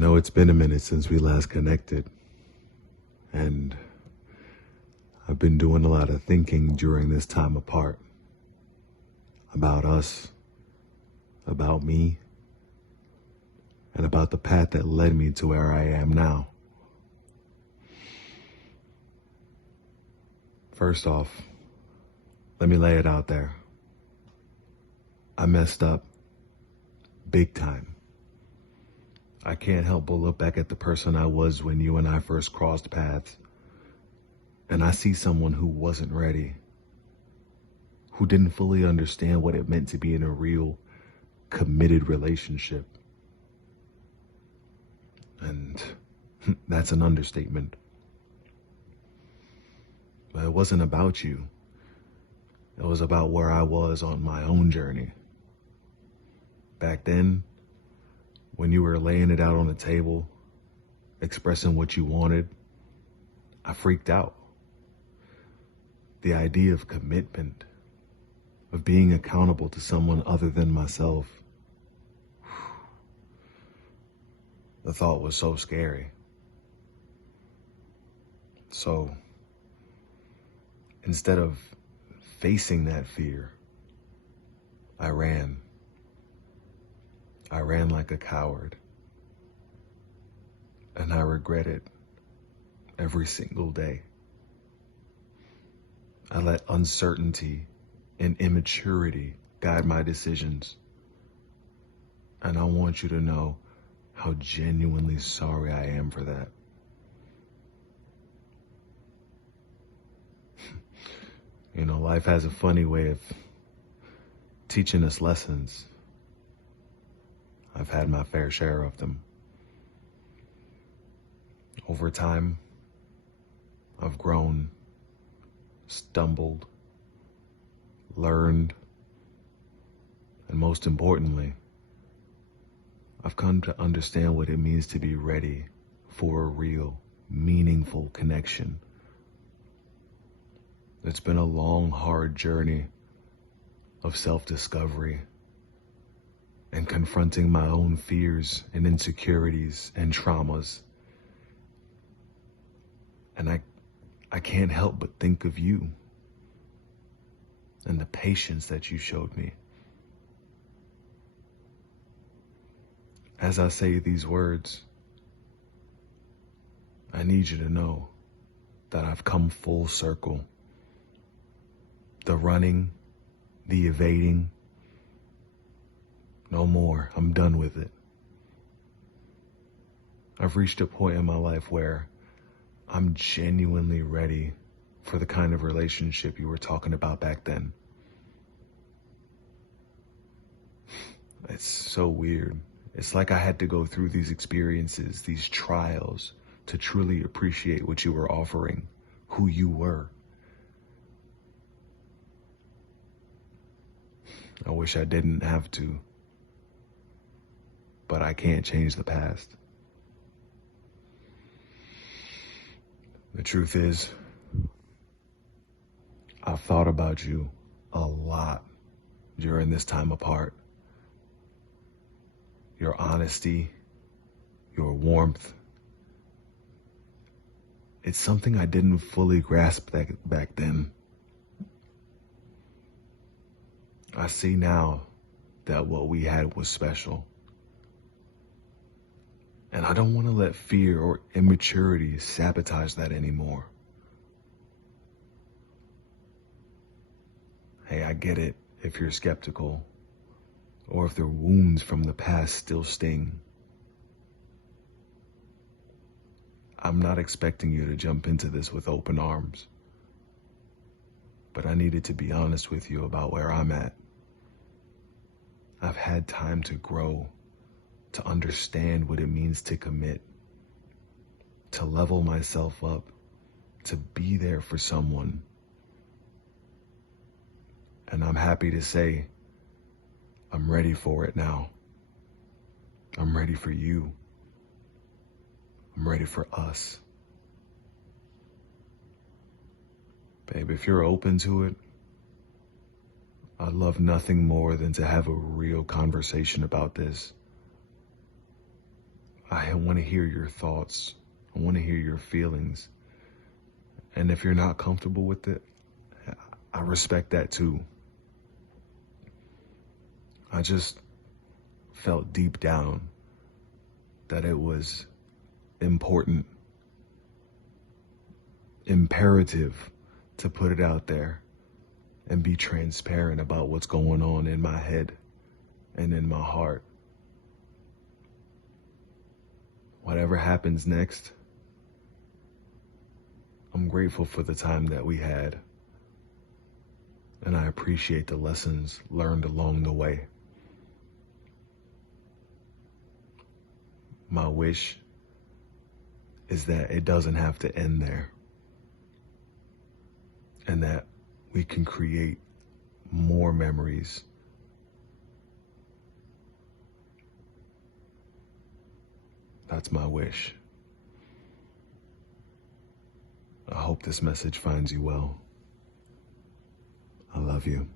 know it's been a minute since we last connected, and I've been doing a lot of thinking during this time apart about us, about me, and about the path that led me to where I am now. First off, let me lay it out there. I messed up big time. I can't help but look back at the person I was when you and I first crossed paths, and I see someone who wasn't ready, who didn't fully understand what it meant to be in a real, committed relationship. And that's an understatement. But it wasn't about you. It was about where I was on my own journey. Back then, when you were laying it out on the table, expressing what you wanted, I freaked out. The idea of commitment, of being accountable to someone other than myself, the thought was so scary. So, instead of facing that fear, I ran. I ran like a coward. And I regret it every single day. I let uncertainty and immaturity guide my decisions. And I want you to know how genuinely sorry I am for that. You know, life has a funny way of teaching us lessons. I've had my fair share of them. Over time, I've grown, stumbled, learned, and most importantly, I've come to understand what it means to be ready for a real, meaningful connection. It's been a long, hard journey of self-discovery and confronting my own fears and insecurities and traumas. And I can't help but think of you and the patience that you showed me. As I say these words, I need you to know that I've come full circle. The running, the evading, no more. I'm done with it. I've reached a point in my life where I'm genuinely ready for the kind of relationship you were talking about back then. It's so weird. It's like I had to go through these experiences, these trials, to truly appreciate what you were offering, who you were. I wish I didn't have to, but I can't change the past. The truth is, I've thought about you a lot during this time apart. Your honesty, your warmth. It's something I didn't fully grasp back then. I see now that what we had was special. And I don't want to let fear or immaturity sabotage that anymore. Hey, I get it if you're skeptical or if the wounds from the past still sting. I'm not expecting you to jump into this with open arms, but I needed to be honest with you about where I'm at. I've had time to grow, to understand what it means to commit, to level myself up, to be there for someone. And I'm happy to say, I'm ready for it now. I'm ready for you. I'm ready for us. Babe, if you're open to it, I'd love nothing more than to have a real conversation about this. I want to hear your thoughts. I want to hear your feelings. And if you're not comfortable with it, I respect that too. I just felt deep down that it was important, imperative to put it out there and be transparent about what's going on in my head and in my heart. Whatever happens next, I'm grateful for the time that we had, and I appreciate the lessons learned along the way. My wish is that it doesn't have to end there, and that we can create more memories. That's my wish. I hope this message finds you well. I love you.